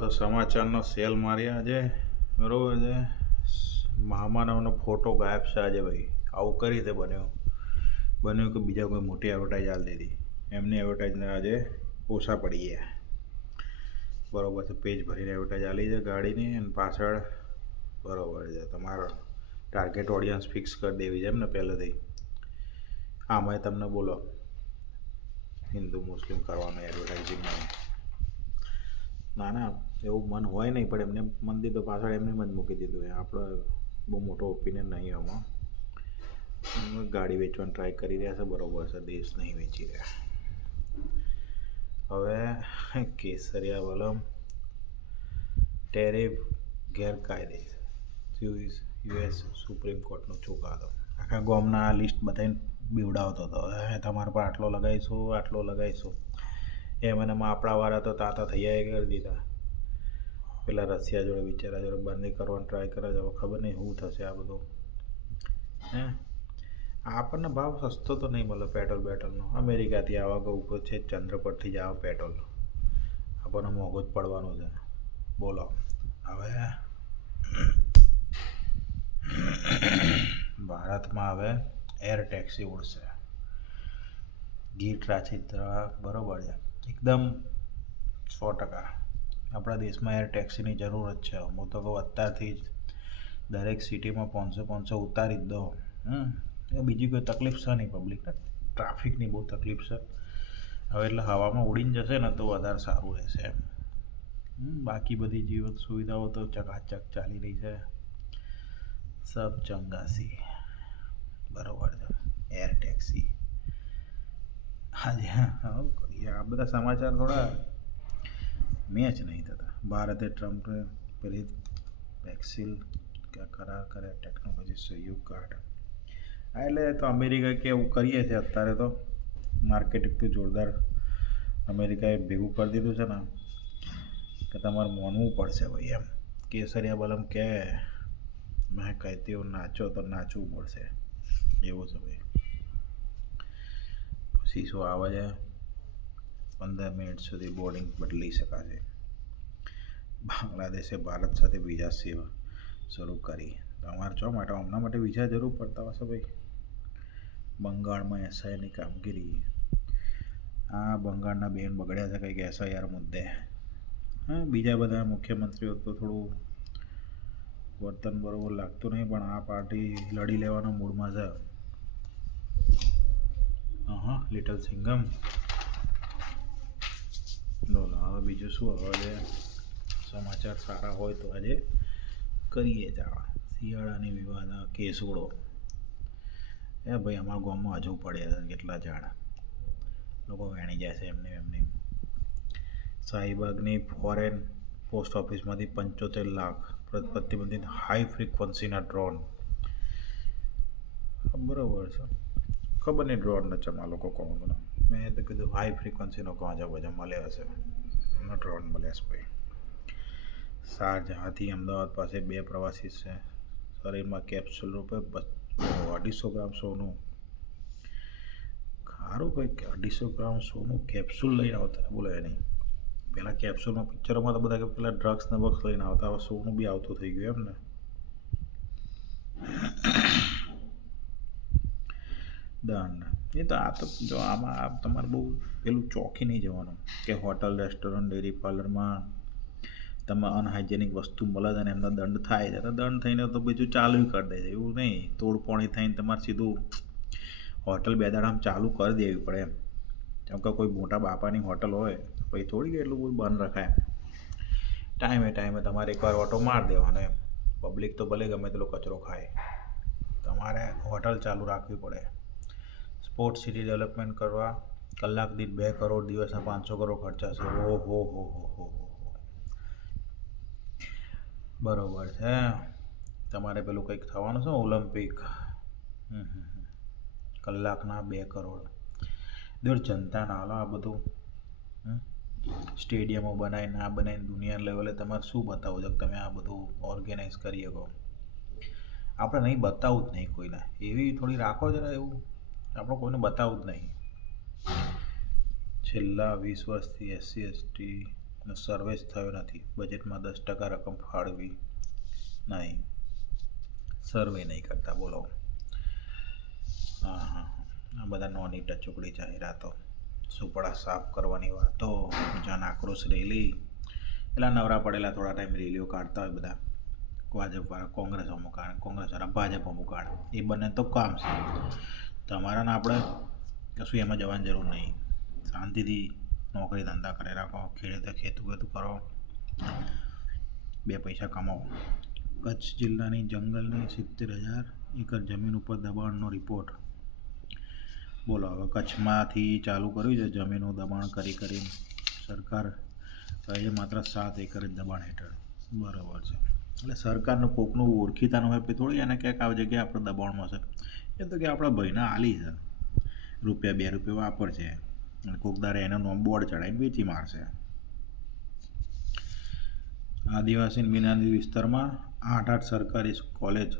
તો સમાચારનો સેલ માર્યા આજે બરોબર છે. મહામાનવનો ફોટો ગાયબ છે આજે ભાઈ. આવું કઈ રીતે બન્યું કે બીજા કોઈ મોટી એડવર્ટાઈઝ આલી દીધી. એમની એડવર્ટાઈઝને આજે ઓછા પડી ગયા બરોબર છે. પેજ ભરીને એડવર્ટાઈઝ આલી છે ગાડીની અને પાછળ બરોબર છે. તમારો ટાર્ગેટ ઓડિયન્સ ફિક્સ કરી દેવી છે એમ ને પહેલેથી. આમાંય તમને બોલો હિન્દુ મુસ્લિમ કરવાનું એડવર્ટાઇઝિંગમાં. ના એવું મન હોય નહીં, પણ એમને મન દીધું પાછળ એમને જ મૂકી દીધું. આપણે બહુ મોટો ઓપિનિયન નહીં આમાં. ગાડી વેચવાની ટ્રાય કરી રહ્યા છે બરોબર છે, દેશ નહીં વેચી રહ્યા. હવે કેસરિયા વલમ ટેરિફ ગેરકાયદે યુએસ સુપ્રીમ કોર્ટનો ચુકાદો. આખા ગામના આ લિસ્ટ બધાને બીવડાવતો હતો, તમારા પર આટલો લગાવીશું. એમાં આપણાવાળા તો તાતા થઈ કરી દીધા. પેલા રશિયા જોડે બિચારા જોડે બંધી કરવાની ટ્રાય કરે છે. હવે ખબર નહીં શું થશે આ બધું. આપણને ભાવ સસ્તો તો નહીં મળે પેટ્રોલનો. અમેરિકાથી આવા ઉપર છે, ચંદ્ર પરથી જ આવે પેટ્રોલ. આપણને મોંઘું જ પડવાનું છે. બોલો હવે ભારતમાં હવે એર ટેક્સી ઉડશે. ગીર રાચિત્ર બરોબર છે, એકદમ 100%. આપણા દેશમાં એર ટેક્સીની જરૂરત છે. હું તો કહું અત્યારથી જ દરેક સિટીમાં 500 ઉતારી જ દો. બીજી કોઈ તકલીફ છે નહીં પબ્લિકને. ટ્રાફિકની બહુ તકલીફ છે હવે, એટલે હવામાં ઉડીને જશે ને તો વધારે સારું રહેશે એમ. બાકી બધી જીવન સુવિધાઓ તો ચકાચક ચાલી રહી છે. સબ ચંગાસી બરોબર છે. એર ટેક્સી આજે આ બધા સમાચાર થોડા મેચ નહીં થતા. ભારતે ટ્રમ્પે પેલી વેક્સિલ કરાર કરે ટેકનોલોજી સહયોગ કાર્ડ. એટલે તો અમેરિકા કે એવું કરીએ છીએ અત્યારે તો માર્કેટ એટલું જોરદાર અમેરિકાએ ભેગું કરી દીધું છે ને કે તમારે માનવું પડશે ભાઈ એમ. કેસરિયા બલમ કે મેં કહેતી હું નાચો તો નાચવું પડશે એવું છે ભાઈ. પછી શું આવે છે, 15 મિનિટ સુધી બોર્ડિંગ બદલી શકાશે. બાંગ્લાદેશે ભારત સાથે વિઝા સેવા શરૂ કરી. તમારે જો માટે હમણાં માટે વિઝા જરૂર પડતા હશે ભાઈ. બંગાળમાં એસઆઈની કામગીરી. બંગાળના બેન બગડ્યા છે કંઈક એસઆઈઆર મુદ્દે. બીજા બધા મુખ્યમંત્રીઓ તો થોડું વર્તન બરોબર લાગતું નહીં, પણ આ પાર્ટી લડી લેવાનો મૂડમાં છે. લિટલ સિંગમ. બોલો હવે બીજું શું. હવે સમાચાર સારા હોય તો આજે કરીએ જાણ. શિયાળાની વિવાદ કેસુડો. ભાઈ અમારા ગામમાં હજુ પડ્યા છે કેટલા ઝાડ. લોકો વેણી જાય છે એમને. શાહીબાગની ફોરેન પોસ્ટ ઓફિસમાંથી 75 લાખ પ્રતિબંધિત હાઈ ફ્રિકવન્સીના ડ્રોન. બરાબર છે. ખબર નહીં ડ્રોન ન ચમા લોકો કોણ. મેં તો કીધું હાઈ ફ્રિકવન્સીનો ગાંજા બજા મળ્યા હશે. એમનો ડ્રોન મળ્યા છે ભાઈ. શારજહાંથી અમદાવાદ પાસે 2 પ્રવાસી છે. શરીરમાં કેપ્સ્યુલ રૂપે 250 ગ્રામ સોનું. સારું ભાઈ, 250 ગ્રામ સોનું કેપ્સ્યુલ લઈને આવતા બોલાય નહીં. પહેલાં કેપ્સ્યુલમાં પિક્ચરોમાં તો બધા પેલા ડ્રગ્સ ને બક્સ લઈને આવતા. હવે સોનું બી આવતું થઈ ગયું એમ ને. દંડ એ તો આ તો જો આમાં તમારે બહુ પેલું ચોકી નહીં જવાનું કે હોટલ રેસ્ટોરન્ટ ડેરી પાર્લરમાં તમે અનહાઇજેનિક વસ્તુ મળે છે અને એમનો દંડ થાય છે. તો દંડ થઈને તો બીજું ચાલુ કરી દે છે. એવું નહીં તોડપોણી થઈને તમારે સીધું હોટલ 2 દાડામાં ચાલુ કરી દેવી પડે એમ. જેમ કે કોઈ મોટા બાપાની હોટલ હોય પછી થોડી એટલું બધું બંધ રખાય. ટાઈમે તમારે એકવાર ઓટો માર દેવાનો એમ. પબ્લિક તો ભલે ગમે તેટલો કચરો ખાય, તમારે હોટલ ચાલુ રાખવી પડે. સ્પોર્ટ સિટી ડેવલપમેન્ટ કરવા કલાક દીઠ 2 કરોડ, દિવસના 500 કરોડ ખર્ચા છે. હો. બરોબર છે. તમારે પેલું કંઈક થવાનું છે ઓલિમ્પિક. કલાકના 2 કરોડ. જનતા ના હાલો આ બધું. સ્ટેડિયમો બનાવીને દુનિયા લેવલે તમારે શું બતાવું છે કે તમે આ બધું ઓર્ગેનાઇઝ કરી શકો. આપણે નહીં બતાવવું જ નહીં કોઈને. એવી થોડી રાખો જરા એવું. આપણે કોઈને બતાવવું જ નહીં. છેલ્લા 20 વર્ષથી SC ST સર્વે જ થયો નથી. બજેટમાં 10% રકમ ફાળવી નહીં, સર્વે નહીં કરતા. બોલો. હા હા, આ બધા નોની ટચુકડી જાહેરાતો, સુપડા સાફ કરવાની વાતો, જન આક્રોશ રેલી. પેલા નવરા પડેલા થોડા ટાઈમ રેલીઓ કાઢતા હોય બધા, ભાજપવાળા કોંગ્રેસ અમુક કાઢે, કોંગ્રેસવાળા ભાજપ અમુક કાઢે. એ બંને તો કામ છે. તમારા ને આપણે કશું એમાં જવાની જરૂર નહીં. શાંતિથી નોકરી ધંધા કરી રાખો, ખેડૂતે ખેતું કરો, 2 પૈસા કમાઓ. કચ્છ જિલ્લાની જંગલની 70,000 એકર જમીન ઉપર દબાણનો રિપોર્ટ. બોલો, હવે કચ્છમાંથી ચાલુ કર્યું છે જમીનનું દબાણ કરી સરકાર કહે છે માત્ર 7 એકર જ દબાણ હેઠળ. બરાબર છે. એટલે સરકારનું કોકનું ઓળખીતાનું હોય થોડી એને ક્યાંક આ જગ્યાએ આપણે દબાણમાં છે. એ તો કે આપણા ભાઈના આલી છે, રૂપિયા 2 રૂપિયા વાપરશે અને કોકદારે એનો નામ બોર્ડ ચડાવીને વેચી મારશે. આદિવાસી બિનઆદિવાસી વિસ્તારમાં 8 સરકારી કોલેજ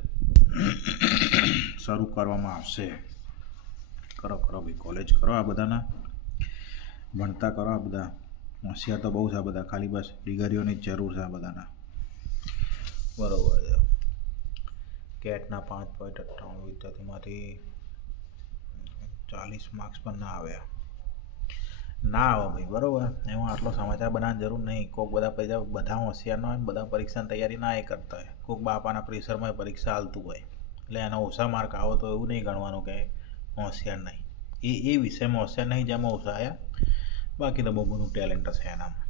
શરૂ કરવામાં આવશે. કરો ભાઈ, કોલેજ કરો. આ બધાના ભણતા કરો. આ બધા હોશિયાર તો બહુ છે. આ બધા ખાલી બસ ડિગ્રીઓની જરૂર છે આ બધાના. બરાબર છે. કેટના 5.98 વિદ્યાર્થીમાંથી 40 માર્ક્સ પણ ના આવે ભાઈ. બરાબર, એમાં આટલો સમાચાર બનાવવાની જરૂર નહીં. કોઈક બધા હોશિયાર ના હોય, બધા પરીક્ષાની તૈયારી ના એ કરતા હોય. કોઈક બાપાના પ્રેશરમાં પરીક્ષા હાલતું હોય એટલે એના ઓછા માર્ક આવો તો એવું નહીં ગણવાનું કે હોશિયાર નહીં. એ વિષયમાં હોશિયાર નહીં જેમાં ઓછા આવ્યા. બાકી તો બહુ બધું ટેલેન્ટ હશે એનામાં.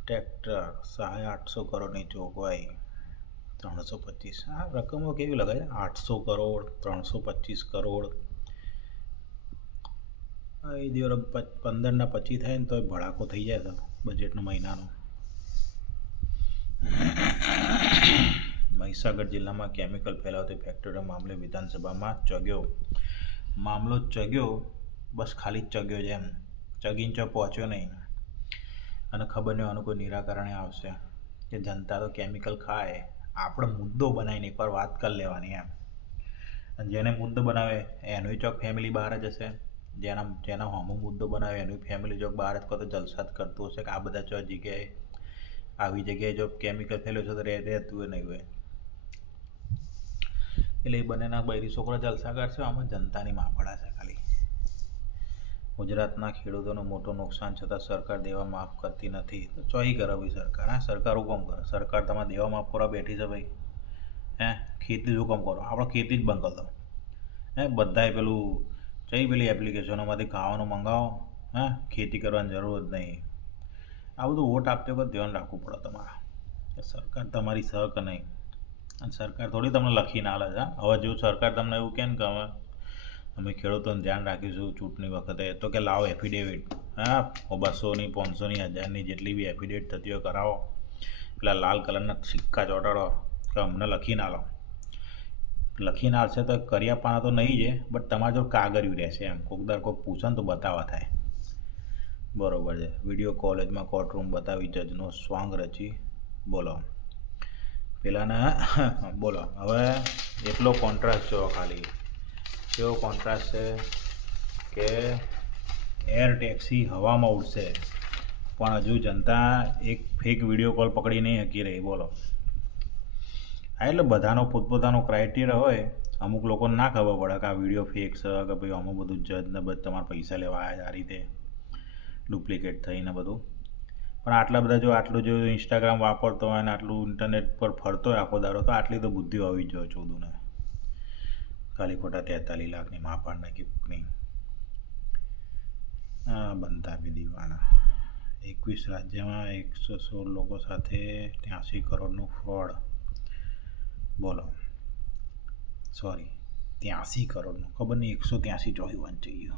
ટ્રેક્ટર સહાય 800 કરોડની જોગવાઈ, 325. આ રકમો કેવી લગાય? 800 કરોડ, 325 કરોડ. એ દિવસ 15ના 25 થાય ને તો ભડાકો થઈ જાય તો બજેટનો મહિનાનો. મહીસાગર જિલ્લામાં કેમિકલ ફેલાવતી ફેક્ટરીઓ મામલે વિધાનસભામાં મામલો ચગ્યો. બસ ખાલી જ ચગ્યો છે એમ. ચગીને પહોંચ્યો નહીં અને ખબર નહીં આનું કોઈ નિરાકરણે આવશે કે જનતા તો કેમિકલ ખાય. આપણે મુદ્દો બનાવીને એકવાર વાત કરી લેવાની એમ. અને જેને મુદ્દો બનાવે એનું ચોક ફેમિલી બહાર જ હશે. જેના હમો મુદ્દો બનાવે એનું ફેમિલી જોક બહાર જ કહો તો જલસા જ કરતું હશે કે આ બધા ચો જગ્યાએ આવી જગ્યાએ જો કેમિકલ ફેલ્યો છે તો રહેતું નહીં હોય. એટલે એ બંનેના બૈરી છોકરા જલસા કરશે. આમાં જનતાની માફડા છે ખાલી. ગુજરાતના ખેડૂતોનું મોટું નુકસાન છતાં સરકાર દેવા માફ કરતી નથી. તો ચોઈ કરે ભાઈ સરકાર? હા, સરકાર હું કામ કરે? સરકાર તમારે દેવા માફ કરવા બેઠી છે ભાઈ. ખેતી શું કામ કરો? આપણે ખેતી જ બંધ કરી દો. બધાએ પેલી એપ્લિકેશનોમાંથી ખાવાનું મંગાવો. ખેતી કરવાની જરૂર જ નહીં. આ બધું વોટ આપતી વખત ધ્યાન રાખવું પડે તમારે કે સરકાર તમારી સહ કે નહીં. અને સરકાર થોડી તમને લખીને આલે છે. હવે જો સરકાર તમને એવું કહે ને કે અમે ખેડૂતોને ધ્યાન રાખીશું ચૂંટણી વખતે, તો કે લાવો એફિડેવિટ. 200ની 500ની 1000ની જેટલી બી એફિડેવિટ થતી હોય કરાવો. પેલા લાલ કલરના સિક્કા ચોંટાડો કે અમને લખીને આલો. લખીને આવશે તો કર્યા પાના તો નહીં છે, બટ તમારે જો કાગળિયું રહેશે એમ. કોકદાર કોઈ પૂછે ને તો બતાવવા થાય. બરોબર છે. વિડીયો કોલેજમાં કોર્ટરૂમ બતાવી જજનો સ્વાંગ રચી. બોલો પેલાના બોલો. હવે એટલો કોન્ટ્રાસ્ટ જો ખાલી કેવો કોન્ટ્રાસ્ટ છે કે એર ટેક્સી હવામાં ઉડશે પણ હજુ જનતા એક ફેક વિડીયો કોલ પકડી નહીં શકી રહી. બોલો. એટલે બધાનો પોતપોતાનો ક્રાઇટેરિયા હોય. અમુક લોકોને ના ખબર પડે કે આ વિડીયો ફેક છે કે ભાઈ આમાં બધું જજ ને બધું તમારે પૈસા લેવા આવ્યા આ રીતે ડુપ્લિકેટ થઈને બધું. પણ આટલું જો ઇન્સ્ટાગ્રામ વાપરતો હોય ને આટલું ઇન્ટરનેટ પર ફરતો હોય આખો દાડો, તો આટલી તો બુદ્ધિ હોવી જ જોઈએ ચોદુને. ખાલી ખોટા 43 લાખની માફાડ નાખી નહીં. બનતા બી દીવાના. 21 રાજ્યમાં 116 લોકો સાથે 83 કરોડનું ફ્રોડ. બોલો. સોરી, 83 કરોડનું. ખબર નહીં 183 જો યુવાન જોઈએ.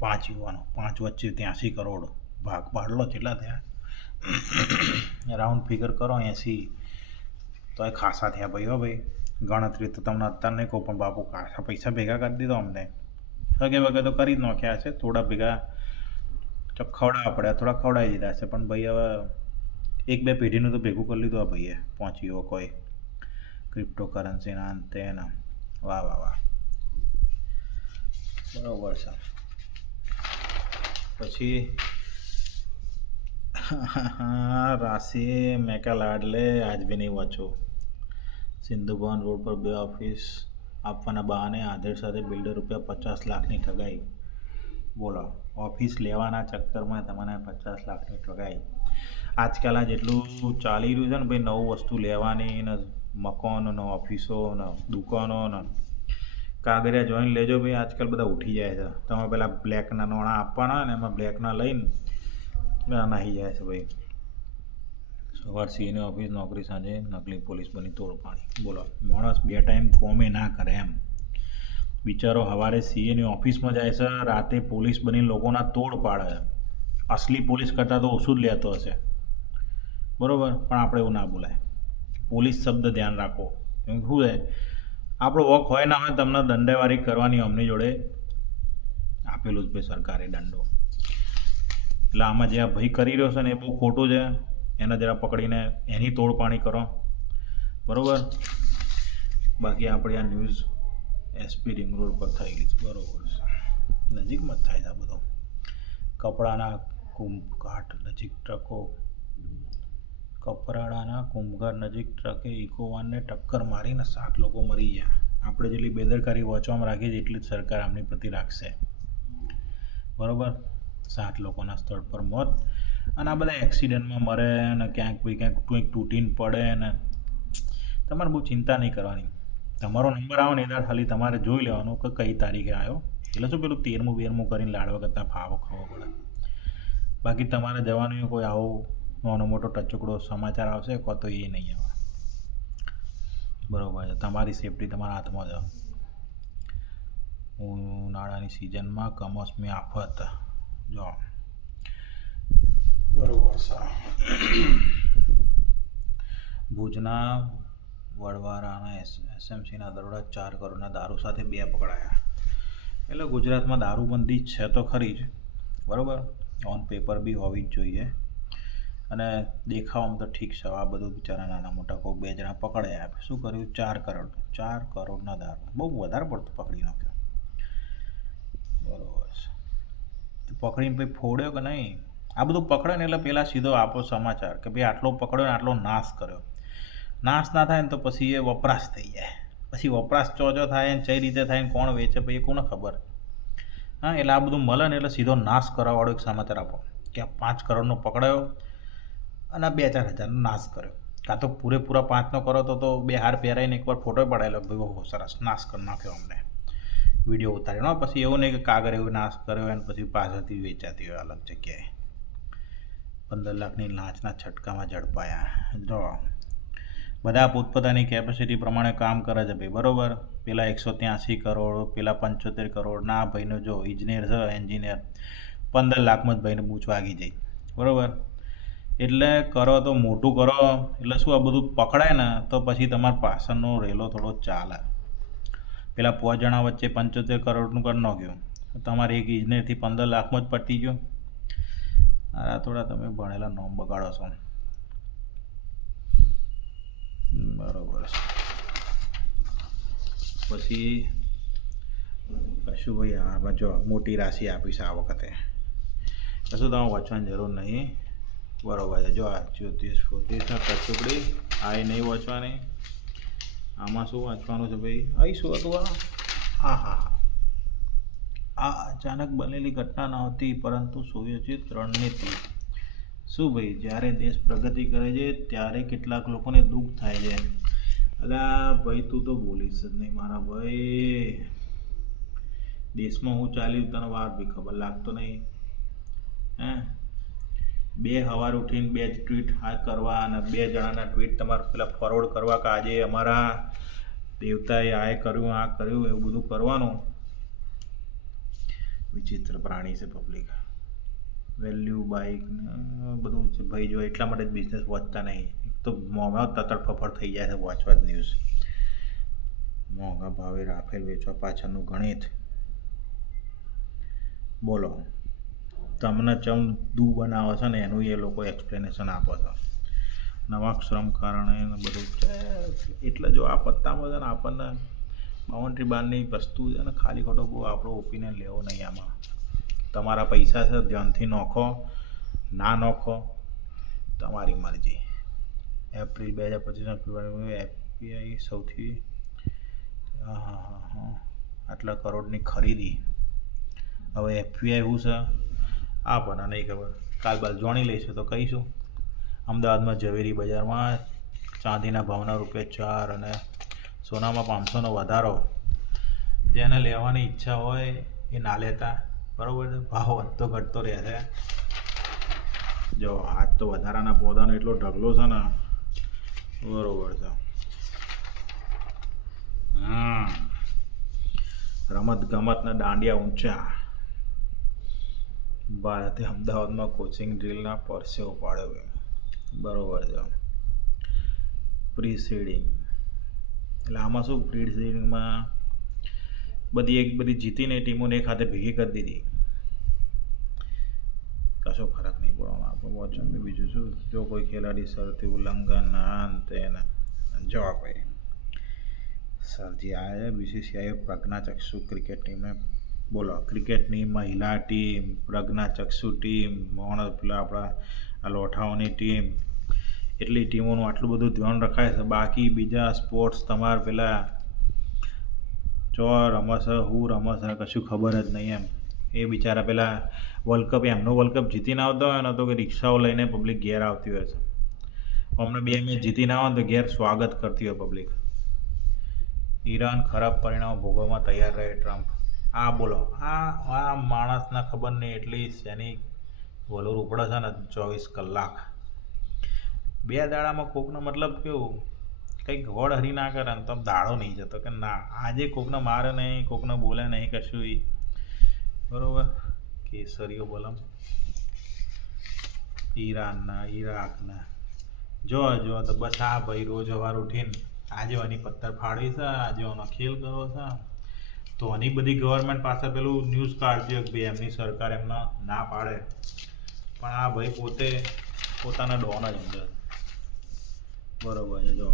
5 યુવાનો, 5 વચ્ચે 83 કરોડ. ભાગ પાડલો કેટલા થયા? રાઉન્ડ ફિગર કરો 80 તો એ ખાસા થયા ભાઈ. હો ભાઈ, ગણતરી તો તમને અત્યારે નહીં કહું પણ બાપુ ખાસા પૈસા ભેગા કરી દીધો અમને. વગે તો કરી જ નાખ્યા છે. થોડા ભેગા ખવડાવવા પડ્યા, થોડા ખવડાવી દીધા છે. પણ ભાઈ હવે 1-2 પેઢીનું તો ભેગું કરી લીધું આ ભાઈએ. પહોંચ્યો કોઈ ક્રિપ્ટોકરન્સીના અંતે એના. વાહ. બરાબર છે. પછી राशि मैं क्या लाडले आज भी नहीं वाંચો સિંધુ ભવન રોડ પર 2 ઓફિસ આપવાના બહાને આધેડ સાથે બિલ્ડર ₹50,00,000ની ઠગાઈ. બોલો, ઓફિસ લેવાના ચક્કરમાં તમને 50,00,000ની ઠગાઈ. આજકાલ આ જેટલું ચાલી રહ્યું છે ને ભાઈ, નવું વસ્તુ લેવાની ને મકાનો ને ઓફિસો ને દુકાનો ને કાગળિયા જોઈને લેજો ભાઈ. આજકાલ બધા ઉઠી જાય છે. તમે પેલા બ્લેકના નાણાં આપવાના ને એમાં બ્લેકના લઈને નાહી જાય છે ભાઈ. સવાર સીએની ઓફિસ નોકરી, સાંજે નકલી પોલીસ બની તોડ પાણી. બોલો, માણસ 2 ટાઈમ કોમે ના કરે એમ. બિચારો સવારે સીએની ઓફિસમાં જાય છે, રાતે પોલીસ બની લોકોના તોડ પાડે છે. અસલી પોલીસ કરતાં તો ઓછું જ લેતો હશે, બરાબર? પણ આપણે એવું ના બોલાય. પોલીસ શબ્દ ધ્યાન રાખો. કેમ શું છે, આપણો વોક હોય ના હોય તમને દંડેવારી કરવાની અમની જોડે આપેલું જ ભાઈ સરકારે દંડો. એટલે આમાં જે આ ભાઈ કરી રહ્યો છે ને એ બહુ ખોટું છે. એને જરા પકડીને એની તોડપાણી કરો, બરાબર? બાકી આપણી આ ન્યૂઝ એસપી રિંગ રોડ પર થયેલી છે, બરાબર છે. નજીકમાં જ થાય છે આ બધો. કપડાના કુંભઘાટ નજીક ટ્રકો કપરાડાના કુંભઘાટ નજીક ટ્રકે ઇકોવાનને ટક્કર મારીને 7 લોકો મરી ગયા. આપણે જેટલી બેદરકારી વોચવામાં રાખીએ છીએ એટલી જ સરકાર આમની પ્રતિ રાખશે, બરાબર? 7 લોકોના સ્થળ પર મોત. અને આ બધા એક્સિડન્ટમાં મરે ને ક્યાંક ભાઈ ક્યાંક કંઈક તૂટીને પડે ને તમારે બહુ ચિંતા નહીં કરવાની. તમારો નંબર આવે ને એ ખાલી તમારે જોઈ લેવાનું કે કઈ તારીખે આવ્યો. એટલે શું પેલું 13મું કરીને લાડવા કરતાં ફાવો ખાવો પડે. બાકી તમારે જવાનું કોઈ આવો નાનો મોટો ટચુકડો સમાચાર આવશે કો તો એ નહીં આવે, બરાબર છે? તમારી સેફટી તમારા હાથમાં છે. ઉનાળાની સિઝનમાં કમોસમી આફત. જો બરોબર છે. ભુજના વડવારાના એસએમસીના દરોડા 4 કરોડના દારૂ સાથે 2 પકડાયા. એટલે ગુજરાતમાં દારૂબંધી છે તો ખરી જ, બરાબર? ઓન પેપર બી હોવી જ જોઈએ. અને દેખાવામાં તો ઠીક છે. આ બધું બિચારા નાના મોટા કોઈ 2 જણા પકડાયા. શું કર્યું? 4 કરોડના દારૂ. બહુ વધારે પડતું પકડી નાખ્યો, બરાબર છે. પકડીને પછી ફોડ્યો કે નહીં? આ બધું પકડે ને એટલે પહેલાં સીધો આપો સમાચાર કે ભાઈ આટલો પકડ્યો ને આટલો નાશ કર્યો. નાશ ના થાય ને તો પછી એ વપરાશ થઈ જાય. પછી વપરાશ ચોજો થાય ને કઈ રીતે થાય ને કોણ વેચે ભાઈ એ કોને ખબર? હા, એટલે આ બધું મળે ને એટલે સીધો નાશ કરવાવાળો એક સમાચાર આપો કે આ 5 કરોડનો પકડાયો અને 2-4 હજારનો નાશ કર્યો. કાં તો પૂરેપૂરા 5નો કરો તો 2 હાર પહેરાઈને એકવાર ફોટો પડાયેલો ભાઈ બહુ સરસ નાશ કરી નાખ્યો અમને, વિડીયો ઉતાર્યો. પછી એવું નહીં કે કાગળ એવું નાશ કર્યો અને પછી પાછળથી વેચાતી હોય અલગ જગ્યાએ. 15 લાખની લાંચના છટકામાં ઝડપાયા. જો બધા પોતપોતાની કેપેસિટી પ્રમાણે કામ કરે છે ભાઈ, બરાબર? પેલા 183 કરોડ, પેલા 75 કરોડ. ના ભાઈનો જો ઇજનેર છે, એન્જિનિયર, 15 લાખમાં જ ભાઈને બૂચ વાગી જાય, બરાબર? એટલે કરો તો મોટું કરો. એટલે શું આ બધું પકડાય ને તો પછી તમારા પાછળનો રેલો થોડો ચાલે. પેલા 5 જણા વચ્ચે 75 કરોડનું કરી નાખ્યું, તમારે એક ઇજનેરથી 15 લાખમાં જ પતી ગયો. આ થોડા તમે ભણેલા નોમ બગાડો છો, બરાબર છે? પછી કશું ભાઈ આમાં જો મોટી રાશિ આપીશ આ વખતે, કશું તમે વાંચવાની જરૂર નહીં, બરાબર છે? જો આ 34-34 ટચુકડી આ નહીં વાંચવાની. આમાં શું વાંચવાનું છે ભાઈ? અહીં શું હતું? આ અચાનક બનેલી ઘટના નહોતી પરંતુ સુયોજિત રણનીતિ. શું ભાઈ, જ્યારે દેશ પ્રગતિ કરે છે ત્યારે કેટલાક લોકોને દુઃખ થાય છે. અલ્યા ભાઈ તું તો બોલીશ જ નહીં મારા ભાઈ. દેશમાં હું ચાલ્યું તને વાત બી ખબર લાગતો નહીં. હે, 2 સવાર ઉઠીને 2 ટ્વીટ આ કરવા અને 2 જણાના ટ્વીટ તમારે પેલા ફોરવર્ડ કરવા કે આજે અમારા દેવતાએ આ કર્યું આ કર્યું એવું બધું કરવાનું. વિચિત્ર પ્રાણી છે પબ્લિક. વેલ્યુ બાઇક બધું છે ભાઈ. જો એટલા માટે જ બિઝનેસ વાંચતા નહીં. એક તો મોંઘા તતડ ફફડ થઈ જાય છે વાંચવા જ ન્યૂઝ. મોંઘા ભાવે રાફેલ વેચવા પાછળનું ગણિત. બોલો, તમને ચમ દૂ બનાવે છે ને એનું એ લોકો એક્સપ્લેનેશન આપે છે. નવા શ્રમ કારણે બધું એટલે જો આ પત્તામાં છે ને આપણને બાઉન્ડ્રી બારની વસ્તુ છે ને ખાલી ખોટો બહુ આપણો ઓપિનિયન લેવો નહીં. આમાં તમારા પૈસા છે ધ્યાનથી નોખો, ના નોખો, તમારી મરજી. એપ્રિલ 2025 ફેબ્રુઆરી એફપીઆઈ સૌથી હા હા હા હા આટલા કરોડની ખરીદી. હવે એફપીઆઈ શું છે આ પણ નહીં ખબર. કાલ બાલ જાણી લઈશું તો કહીશું. અમદાવાદમાં ઝવેરી બજારમાં ચાંદીના ભાવના ₹4 અને સોનામાં 500નો વધારો. જેને લેવાની ઈચ્છા હોય એ ના લેતા, બરાબર છે. ભાવ વધતો ઘટતો રહેશે. જો આજ તો વધારાના પોદાનો એટલો ઢગલો છે ને, બરોબર છે. રમત ગમતના દાંડિયા ઊંચા. ભારતે અમદાવાદમાં કોચિંગ ડ્રીલના પરસેવો પાડ્યો. બરોબર છે. પ્રી-સીડિંગ એટલે આમાં શું, પ્રી-સીડિંગમાં બધી જીતીને ટીમોને એક હાથે ભેગી કરી દીધી. કશો ફરક નહીં પડવાનો. આપણે વોચન બીજું શું, જો કોઈ ખેલાડી શરતી ઉલ્લંઘન તેને જો ભાઈ સરજી આવ્યા છે. બીસીસીઆઈએ પ્રજ્ઞાચક્ષુ ક્રિકેટ ટીમને બોલો, ક્રિકેટની મહિલા ટીમ, પ્રજ્ઞાચક્ષુ ટીમ, પેલા આપણા આ લોઠાઓની ટીમ, એટલી ટીમોનું આટલું બધું ધ્યાન રખાય છે. બાકી બીજા સ્પોર્ટ્સ તમારે પેલા જો રમશે હું રમશે કશું ખબર જ નહીં એમ. એ બિચારા પેલા વર્લ્ડ કપ એમનો વર્લ્ડ કપ જીતીને આવતા હોય ને તો કે રિક્ષાઓ લઈને પબ્લિક ઘેર આવતી હોય છે. અમને 2 મેચ જીતીને આવે ને તો ઘેર સ્વાગત કરતી હોય પબ્લિક. ઈરાન ખરાબ પરિણામ ભોગવવા તૈયાર રહે ટ્રમ્પ. આ બોલો, આ માણસના ખબર નહીં એટલી શેની વલોર ઉપડે છે ને 24 કલાક. 2 દાડામાં કોકનો મતલબ કેવું, કંઈક ગોળ હરી ના કરે ને તો દાડો નહીં જતો કે ના આજે કોકને મારે નહીં, કોકને બોલે નહીં કશું. બરોબર. કેસરીઓ બોલમ ઈરાનના ઈરાકના જો તો બસ આ ભાઈ રોજ સવાર ઉઠીને આજે આની પત્તર ફાડવી છે, આજે આનો ખેલ કરવો છે. તો આની બધી ગવર્મેન્ટ પાસે પેલું ન્યૂઝ કાઢતી હોય કે ભાઈ એમની સરકાર એમને ના પાડે, પણ આ ભાઈ પોતે પોતાના ડોન જ અંદર. બરોબર છે. જો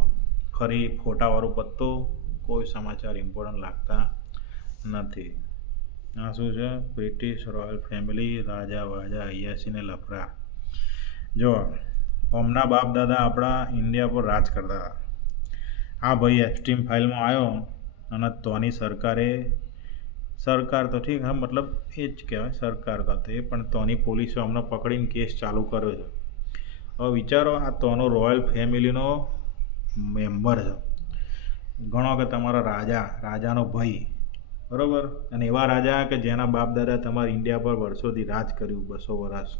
ખરી ફોટાવાળું પત્તું કોઈ સમાચાર ઇમ્પોર્ટન્ટ લાગતા નથી. આ શું છે, બ્રિટિશ રોયલ ફેમિલી, રાજા વાજા અયાસીને લફરા. જો હમણાં બાપ દાદા આપણા ઇન્ડિયા પર રાજ કરતા હતા. આ ભાઈ એપ્સ્ટીન ફાઇલમાં આવ્યો અને તોની સરકાર તો ઠીક, હા મતલબ એ જ કહેવાય સરકાર કરતા, એ પણ તોની પોલીસે હમણાં પકડીને કેસ ચાલુ કર્યો છે. હવે વિચારો, આ તોનો રોયલ ફેમિલીનો મેમ્બર છે. ગણો કે તમારા રાજાનો ભાઈ, બરાબર. અને એવા રાજા કે જેના બાપ દાદા તમારા ઇન્ડિયા પર વર્ષોથી રાજ કર્યું, 200 વર્ષ.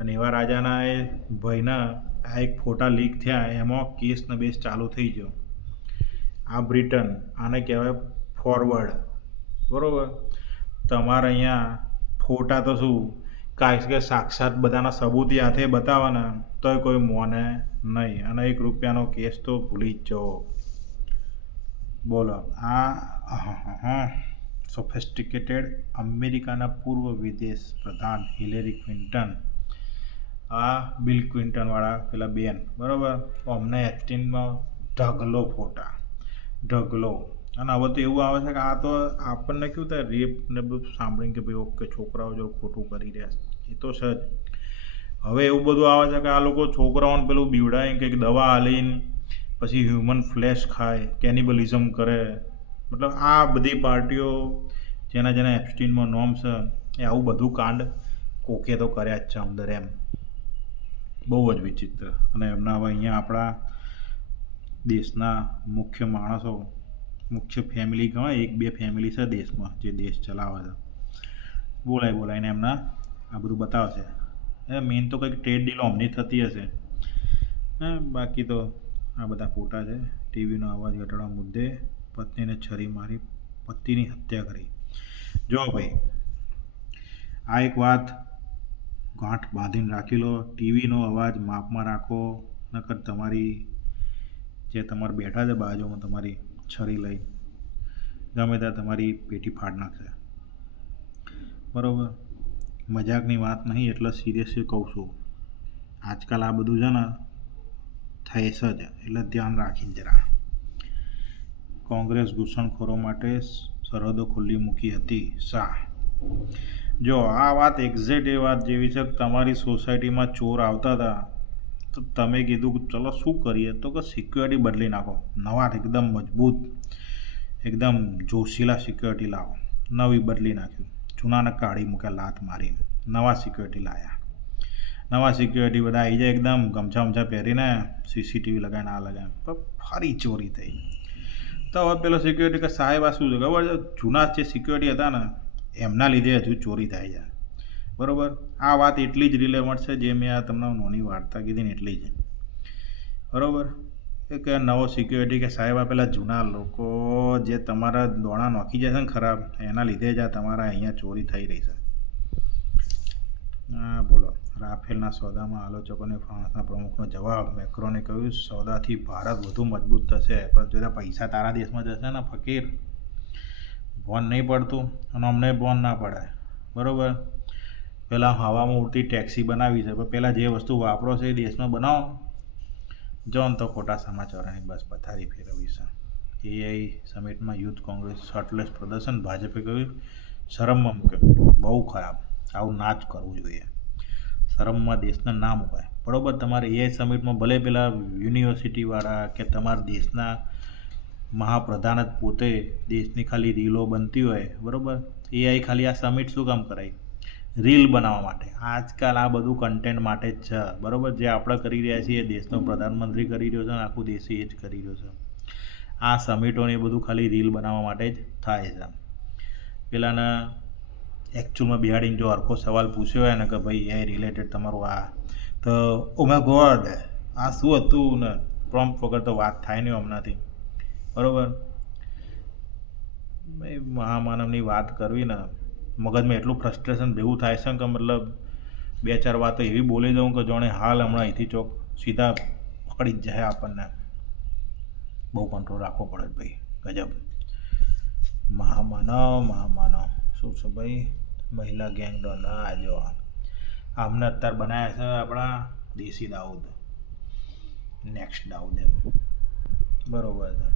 અને એવા રાજાના એ ભાઈના આ એક ફોટા લીક થયા, એમાં કેસને બેસ ચાલુ થઈ ગયો. આ બ્રિટન, આને કહેવાય ફોરવર્ડ, બરાબર. તમારે અહીંયા ફોટા તો શું કાંઈ કે સાક્ષાત બધાના સબૂતી હાથે બતાવવાના તોય કોઈ મોને નહીં. અને ₹1નો કેસ તો ભૂલી જ જાઓ. બોલો, આ સોફિસ્ટિકેટેડ અમેરિકાના પૂર્વ વિદેશ પ્રધાન હિલેરી ક્લિન્ટન, આ બિલ ક્લિન્ટનવાળા પેલા બેન, બરાબર. અમને એપ્સ્ટીનમાં ઢગલો ફોટા, ઢગલો. અને હવે તો એવું આવે છે કે આ તો આપણને કેવું થાય, રેપ ને બધું સાંભળીને કે ભાઈ ઓકે છોકરાઓ જો ખોટું કરી રહ્યા છે, એ તો છે જ. હવે એવું બધું આવે છે કે આ લોકો છોકરાઓને પેલું બીવડાવીને કંઈક દવા આલીને પછી હ્યુમન ફ્લેશ ખાય, કેનિબલિઝમ કરે. મતલબ આ બધી પાર્ટીઓ જેના એપ્સ્ટીનમાં નોમ છે એ આવું બધું કાંડ કોકે તો કર્યા જ છે અંદર એમ. બહુ જ વિચિત્ર. અને એમના હવે અહીંયા આપણા દેશના મુખ્ય માણસો, મુખ્ય ફેમિલી ગણાય, 1-2 ફેમિલી છે દેશમાં જે દેશ ચલાવે છે, બોલાવીને એમના આ બધું બતાવશે. મેઇન તો કંઈક ટ્રેડ ડીલ અમની થતી હશે. બાકી તો આ બધા ફોટા છે. ટીવીનો અવાજ ઘટાડવા મુદ્દે પત્નીને છરી મારી પતિની હત્યા કરી. જો ભાઈ આ એક વાત ગાંઠ બાંધીને રાખી લો, ટીવીનો અવાજ માપમાં રાખો, નકર તમારી જે તમારે બેઠા છે બાજુમાં તમારી છરી લઈ ગમે ત્યાં તમારી પેટી ફાડ નાખશે. બરાબર. મજાકની વાત નહીં, એટલે સિરિયસલી કહું છું. આજકાલ આ બધું છે ને થઈશ જ, એટલે ધ્યાન રાખીને જરા. કોંગ્રેસ ઘૂસણખોરો માટે સરહદો ખુલ્લી મૂકી હતી, શાહ. જો આ વાત એક્ઝેક્ટ એ વાત જેવી છે કે તમારી સોસાયટીમાં ચોર આવતા હતા તો તમે કીધું કે ચલો શું કરીએ, તો કે સિક્યોરિટી બદલી નાખો, નવા એકદમ મજબૂત એકદમ જોશીલા સિક્યોરિટી લાવો. નવી બદલી નાખ્યું, જૂનાને કાઢી મૂક્યા લાત મારીને, નવા સિક્યોરિટી લાવ્યા. નવા સિક્યોરિટી બધા આવી જાય એકદમ ગમછા ગમછા પહેરીને, સીસીટીવી લગાવીને આ લગાવીને, પણ ફરી ચોરી થઈ. તો હવે પેલો સિક્યોરિટી કે સાહેબ આ શું છે ખબર છે, જૂના જે સિક્યોરિટી હતા ને એમના લીધે હજુ ચોરી થાય છે. બરાબર, આ વાત એટલી જ રિલેવન્ટ છે જે મેં આ તમને નાની વાર્તા કીધી ને એટલી જ. બરાબર, એક નવો સિક્યોરિટી કે સાહેબ આ પેલા જૂના લોકો જે તમારા દોણા નોખી જશે ને ખરાબ, એના લીધે જ આ તમારા અહીંયા ચોરી થઈ રહી છે. હા બોલો, રાફેલના સોદામાં આલોચકોને ફ્રાન્સના પ્રમુખનો જવાબ. મેક્રોને કહ્યું સોદાથી ભારત વધુ મજબૂત થશે, પણ જો પૈસા તારા દેશમાં જશે ને ફકીર, ભોન નહીં પડતું અને અમને ભોન ના પડે. બરાબર, પહેલાં હવામાં ઉડતી ટેક્સી બનાવી છે, પણ પહેલાં જે વસ્તુ વાપરો છે એ દેશમાં બનાવો. જોન તો ખોટા સમાચારોની બસ પથારી ફેરવી છે. એઆઈ સમિટમાં યુથ કોંગ્રેસ શર્ટલેસ પ્રદર્શન. ભાજપે કહ્યું શરમમાં મૂક્યો, બહુ ખરાબ, આવું ના જ કરવું જોઈએ. શરમમાં દેશને ના મુકાય. બરાબર, તમારે એઆઈ સમિટમાં ભલે પેલા યુનિવર્સિટીવાળા કે તમારા દેશના મહાપ્રધાન જ પોતે દેશની ખાલી રીલો બનતી હોય. બરાબર, એઆઈ ખાલી આ સમિટ શું કામ કરાય? રીલ બનાવવા માટે. આજકાલ આ બધું કન્ટેન્ટ માટે જ છે. બરાબર, જે આપણે કરી રહ્યા છીએ દેશનો પ્રધાનમંત્રી કરી રહ્યો છે અને આખું દેશ એ જ કરી રહ્યો છે. આ સમિટોને એ બધું ખાલી રીલ બનાવવા માટે જ થાય છે. પેલાના એકચ્યુઅલમાં બિહાડીને જો હરખો સવાલ પૂછ્યો હોય ને કે ભાઈ એ રિલેટેડ તમારું આ, તો ઓ માય ગોડ આ શું હતું ને પ્રોમ્પ્ટ વગર તો વાત થાય નહીં હમણાંથી. બરાબર, ભાઈ મહામાનવની વાત કરવી ને મગજમાં એટલું ફ્રસ્ટ્રેશન ભેગું થાય છે કે મતલબ બે ચાર વાતો એવી બોલી દઉં કે જાણે હાલ હમણાં અહીંથી ચોક સીધા પકડી જ જાય આપણને. બહુ કંટ્રોલ રાખવો પડે ભાઈ, ગજબ. મહામાનવ શું છે ભાઈ? મહિલા ગેંગ ડોન. આ જો આમને અત્યારે બનાવ્યા છે આપણા દેશી દાઉદ, નેક્સ્ટ દાઉદ એમ. બરાબર છે,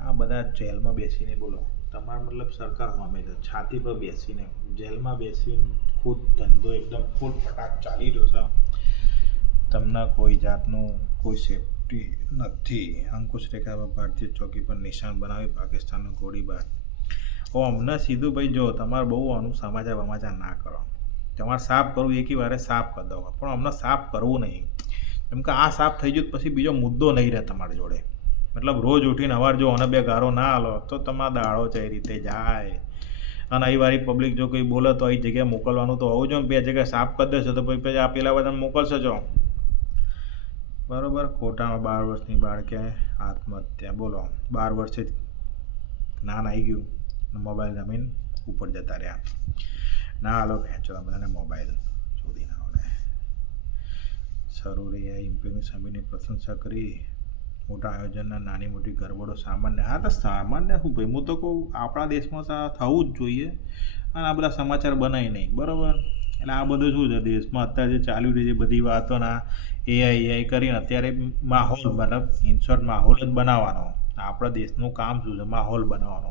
આ બધા જેલમાં બેસીને બોલો તમારા મતલબ સરકાર સામે છે, છાતી પર બેસીને જેલમાં બેસીને ખુદ ધંધો એકદમ ફૂલ ફટાક ચાલી રહ્યો છે. તમને કોઈ જાતનું કોઈ સેફટી નથી. અંકુશ રેખા પર ભારતીય ચોકી પર નિશાન બનાવી પાકિસ્તાનનો ગોળીબાર. અમને સીધું ભાઈ જો તમારે બહુ આનું સમાચાર ના કરો, તમારે સાફ કરવું એકી વારે સાફ કરી દો, પણ અમને સાફ કરવું નહીં. કેમ કે આ સાફ થઈ ગયું પછી બીજો મુદ્દો નહીં રહે તમારી જોડે. મતલબ રોજ ઉઠીને અવાર જો અને બે ગારો ના હાલો તો તમારા દાડો છે એ રીતે જાય. અને અહીં વાળી પબ્લિક જો કોઈ બોલે તો એ જગ્યાએ મોકલવાનું તો હોવું જોઈએ. બે જગ્યાએ સાફ કરી દેશો તો પછી આ પેલા બધા મોકલશો જો. બરાબર, ખોટામાં 12 વર્ષની બાળકે આત્મહત્યા. બોલો, 12 વર્ષે જ્ઞાન આવી ગયું, મોબાઈલ જમીન ઉપર જતા રહ્યા. ના હાલો ખેંચો બધાને મોબાઈલ શોધી ના આવડે. સરોરે ઇમ્પિંગ સમિટની પ્રશંસા કરી. મોટા આયોજનના નાની મોટી ગરબડો સામાન્ય. હા તો સામાન્ય શું ભાઈ, હું તો કહું આપણા દેશમાં તો થવું જ જોઈએ. અને આ બધા સમાચાર બનાવી નહીં. બરાબર, એટલે આ બધું શું છે દેશમાં અત્યારે જે ચાલી રહી છે બધી વાતોના એઆઈ કરીને અત્યારે માહોલ મતલબ ઇનશોર્ટ માહોલ જ બનાવવાનો. આપણા દેશનું કામ શું છે? માહોલ બનાવવાનો.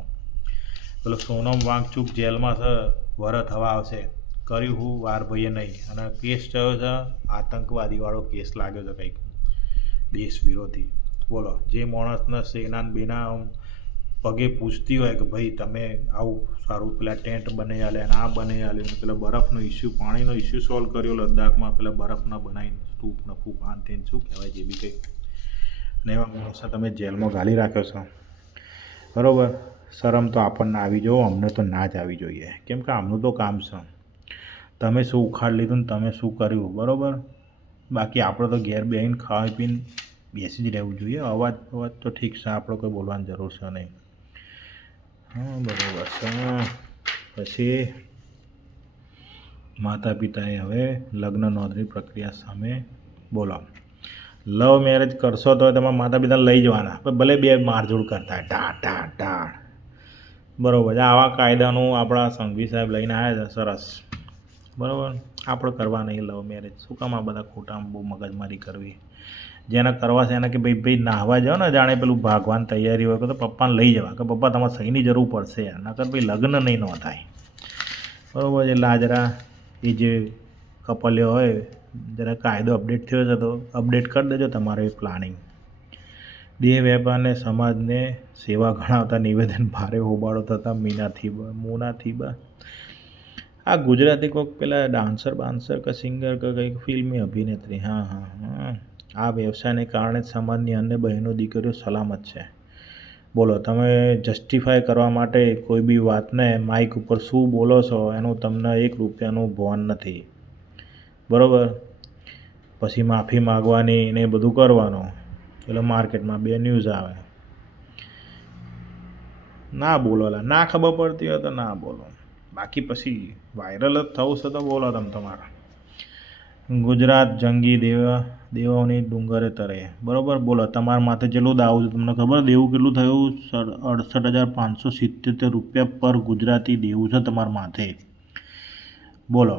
પેલો સોનમ વાંગચુક જેલમાં છે, વરત હવા આવશે, કર્યું હું વાર ભાઈએ નહીં. અને કેસ થયો છે આતંકવાદીવાળો કેસ લાગ્યો છે કંઈક દેશ વિરોધી. બોલો, જે માણસને સેના બેના પગે પૂછતી હોય કે ભાઈ તમે આવું સારું પેલા ટેન્ટ બનાવી આલે અને આ બનાવી આલ્યું, પેલા બરફનો ઇસ્યુ પાણીનો ઇસ્યુ સોલ્વ કર્યો લદ્દાખમાં, પેલા બરફના બનાવીને સ્ટૂપ નફુક આન તેને શું કહેવાય જે બી કંઈ. અને એવા માણસો તમે જેલમાં ગાલી રાખ્યો છો. બરાબર, શરમ તો આપણને આવી જોઈએ, અમને તો ના જ આવી જોઈએ. કેમ કે આમનું તો કામ છે. તમે શું ઉખાડ લીધું ને તમે શું કર્યું. બરાબર, બાકી આપણે તો ઘેર બેસીને ખાઈ પીને બેસી જ રહેવું જોઈએ. અવાજ તો ઠીક છે, આપણે કોઈ બોલવાની જરૂર છે નહીં. હા બરાબર છે. પછી માતા પિતાએ હવે લગ્ન નોંધણી પ્રક્રિયા સામે. બોલો, લવ મેરેજ કરશો તો તમારા માતા પિતાને લઈ જવાના, પણ ભલે બે મારઝૂડ કરતા ઢાળ. બરાબર છે, આવા કાયદાનું આપણા સંઘવી સાહેબ લઈને આવ્યા છે, સરસ. બરાબર, આપણે કરવા નહીં લવ મેરેજ. શું કામ આ બધા ખોટામાં બહુ મગજમારી કરવી? જેને કરવા છે એને કે ભાઈ નાહવા જાઓ ને, જાણે પેલું ભાગવાની તૈયારી હોય તો પપ્પાને લઈ જવા કે પપ્પા તમારે સહીની જરૂર પડશે યાર, નકર ભાઈ લગ્ન નહીં ન થાય. બરાબર, એટલે આજરા એ જે કપલ્યો હોય જરા કાયદો અપડેટ થયો છે તો અપડેટ કરી દેજો તમારે એ પ્લાનિંગ. દેહ વેપારને સમાજને સેવા ગણાવતા નિવેદન ભારે હોબાળો થતા મોના થીબા. આ ગુજરાતી કોઈક પેલા ડાન્સર કે સિંગર કે કંઈક ફિલ્મી અભિનેત્રી. હા. આ વ્યવસાયને કારણે સમાજની અન્ય બહેનો દીકરીઓ સલામત છે. બોલો, તમે જસ્ટિફાય કરવા માટે કોઈ બી વાતને માઇક ઉપર શું બોલો છો એનું તમને 1 રૂપિયાનું ભાન નથી, બરાબર. પછી માફી માગવાની ને એ બધું કરવાનું એટલે માર્કેટમાં 2 ન્યૂઝ આવે. ના બોલો, ના ખબર પડતી હોય તો ના બોલો, બાકી પછી વાયરલ જ થવું છે તો બોલો તમારા. ગુજરાત જંગી દેવાઓની ડુંગરે તરે, બરાબર. બોલો, તમારા માથે જેટલું દાવું છે તમને ખબર? દેવું કેટલું થયું? 68,577 રૂપિયા પર ગુજરાતી દેવું છે તમારા માથે. બોલો,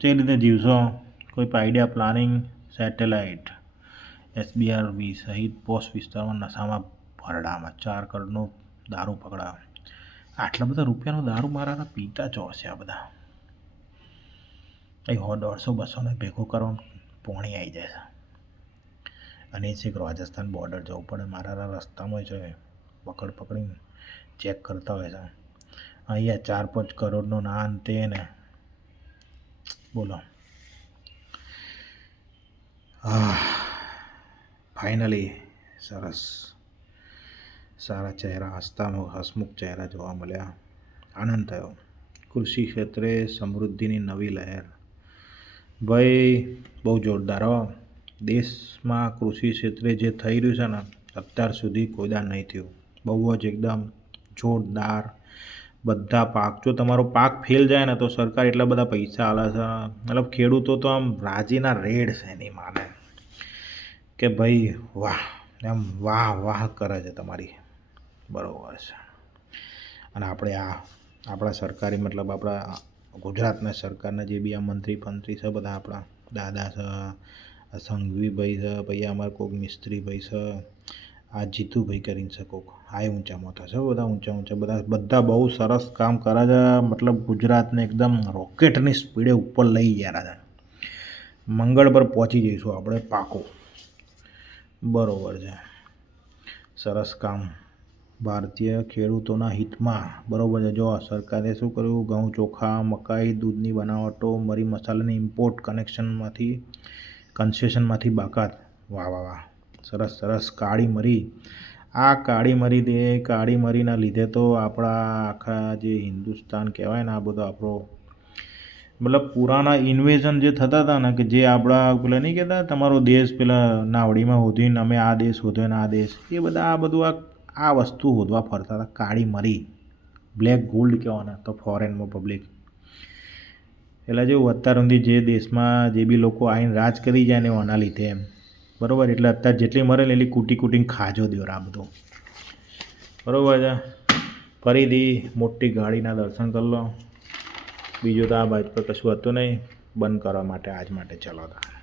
તે રીતે જીવશો? કોઈ આઈડિયા? પ્લાનિંગ સેટેલાઇટ SBRB સહિત પોસ્ટ વિસ્તારમાં નશામાં ભરડામાં 4 કરોડનો દારૂ પકડાયો. આટલા બધા રૂપિયાનો દારૂ મારા પીતા ચોરશે આ બધા. 100-150-200 ભેગો કરવાનું પોણી આવી જાય છે. અને એ છે કે રાજસ્થાન બોર્ડર જવું પડે. મારા રસ્તામાં છે પકડીને ચેક કરતા હોય છે. અહીંયા 4-5 કરોડનો ના અંતે ને. બોલો. ફાઇનલી સરસ સારા ચહેરા, હસમુખ ચહેરા જોવા મળ્યા. આનંદ થયો. કૃષિ ક્ષેત્રે સમૃદ્ધિની નવી લહેર. ભાઈ બહુ જોરદાર હો. દેશમાં કૃષિ ક્ષેત્રે જે થઈ રહ્યું છે ને અત્યાર સુધી કોઈદા નહીં થયું. બહુ જ એકદમ જોરદાર. બધા પાક, જો તમારો પાક ફેલ જાય ને તો સરકાર એટલા બધા પૈસા આલે છે. મતલબ ખેડૂતો તો આમ રાજીના રેડ છે એની માને કે ભાઈ વાહ, એમ વાહ કરે છે તમારી, બરાબર છે. અને આપણા સરકારી મતલબ આપણા ગુજરાતના સરકારના જે બી આ મંત્રી છે બધા આપણા દાદા છે, સંઘવીભાઈ છે, પછી અમારા કોઈક મિસ્ત્રીભાઈ છે, આ જીતુભાઈ કરીને છે કોઈક, આ ઊંચા મોટા છે બધા બધા બહુ સરસ કામ કરે છે. મતલબ ગુજરાતને એકદમ રોકેટની સ્પીડે ઉપર લઈ ગયા છે. મંગળ પર પહોંચી જઈશું આપણે પાકું, બરાબર છે. સરસ કામ ભારતીય ખેડૂતોના હિતમાં, બરાબર છે. જો સરકારે શું કર્યું? ઘઉં, ચોખા, મકાઈ, દૂધની બનાવટો, મરી મસાલાની ઇમ્પોર્ટ કન્સેશનમાંથી બાકાત. વાહ. સરસ. કાળી મરી, આ કાળી મરીના લીધે તો આપણા આખા જે હિન્દુસ્તાન કહેવાય ને, આ બધો આપણો મતલબ પુરાના ઇન્વેઝન જે થતા હતા ને, કે જે આપણા પેલા નહીં કહેતા તમારો દેશ પેલા નાવડીમાં હોધીને અમે આ દેશ હોધ્યો ને આ દેશ, એ બધા આ બધું આ વસ્તુ હોધવા ફરતા હતા. કાળી મરી, બ્લેક ગોલ્ડ કહેવાના તો ફોરેનમાં પબ્લિક. એટલે જેવું અત્યાર સુધી જે દેશમાં જે બી લોકો આવીને રાજ કરી જાય ને એના લીધે એમ, બરાબર. એટલે અત્યારે જેટલી મરે ને એટલી કૂટીને ખાજો દ્યો આ બધું, બરાબર છે. ફરીથી મોટી ગાડીના દર્શન કરી લો. બીજું તો આ બાજુ પર કશું હતું નહીં બંધ કરવા માટે આજ માટે. ચલો તા.